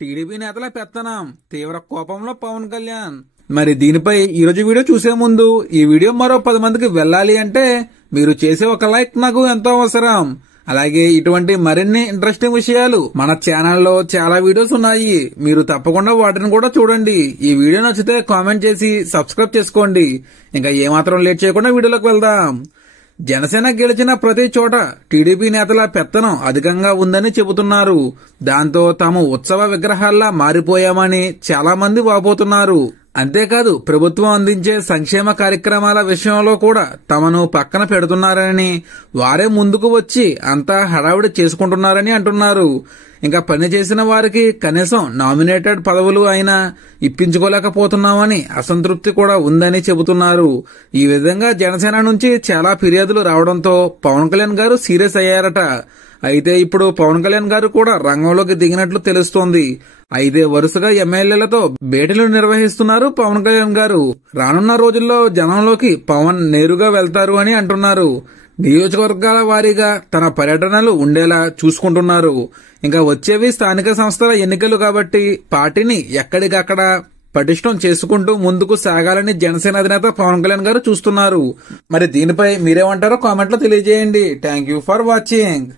TDP నేతల పెత్తనం తీవ్ర కోపంలో పవన్ కళ్యాణ్. మరి దీనిపై ఈరోజు వీడియో చూసే ముందు ఈ వీడియో మరో 10 మందికి వెళ్ళాలి అంటే మీరు చేసే ఒక లైక్ నాకు ఎంతో అవసరం. అలాగే ఇటువంటి మరిన్ని ఇంట్రెస్టింగ్ విషయాలు మన ఛానల్లో చాలా వీడియోస్ ఉన్నాయి, మీరు తప్పకుండా వాటిని కూడా చూడండి. ఈ వీడియో నచ్చితే కామెంట్ చేసి సబ్స్క్రైబ్ చేసుకోండి. ఇంకా ఏమాత్రం లేట్ చేయకుండా వీడియోలోకి వెళ్దాం. జనసేన గెలిచిన ప్రతి చోట టీడీపీ నేతల పెత్తనం అధికంగా ఉందని చెబుతున్నారు. దాంతో తాము ఉత్సవ విగ్రహాల్లా మారిపోయామని చాలా మంది వాపోతున్నారు. అంతేకాదు ప్రభుత్వం అందించే సంక్షేమ కార్యక్రమాల విషయంలో కూడా తమను పక్కన పెడుతున్నారని, వారే ముందుకు వచ్చి అంతా హడావిడి చేసుకుంటున్నారని అంటున్నారు. ఇంకా పని చేసిన వారికి కనీసం నామినేటెడ్ పదవులు అయినా ఇప్పించుకోలేకపోతున్నామని అసంతృప్తి కూడా ఉందని చెబుతున్నారు. ఈ విధంగా జనసేన నుంచి చాలా ఫిర్యాదులు రావడంతో పవన్ కళ్యాణ్ గారు సీరియస్ అయ్యారట. అయితే ఇప్పుడు పవన్ కళ్యాణ్ గారు కూడా రంగంలోకి దిగినట్లు తెలుస్తోంది. అయితే వరుసగా ఎమ్మెల్యేలతో భేటీలు నిర్వహిస్తున్నారు పవన్ కళ్యాణ్ గారు. రానున్న రోజుల్లో జనంలోకి పవన్ నేరుగా వెళ్తారు అని అంటున్నారు. నియోజకవర్గాల వారీగా తన పర్యటనలు ఉండేలా చూసుకుంటున్నారు. ఇంకా వచ్చేవి స్థానిక సంస్థల ఎన్నికలు కాబట్టి పార్టీని ఎక్కడికక్కడ పటిష్టం చేసుకుంటూ ముందుకు సాగాలని జనసేన అధినేత పవన్ కళ్యాణ్ గారు చూస్తున్నారు. మరి దీనిపై మీరేమంటారో కామెంట్లో తెలియజేయండి. Thank you for watching.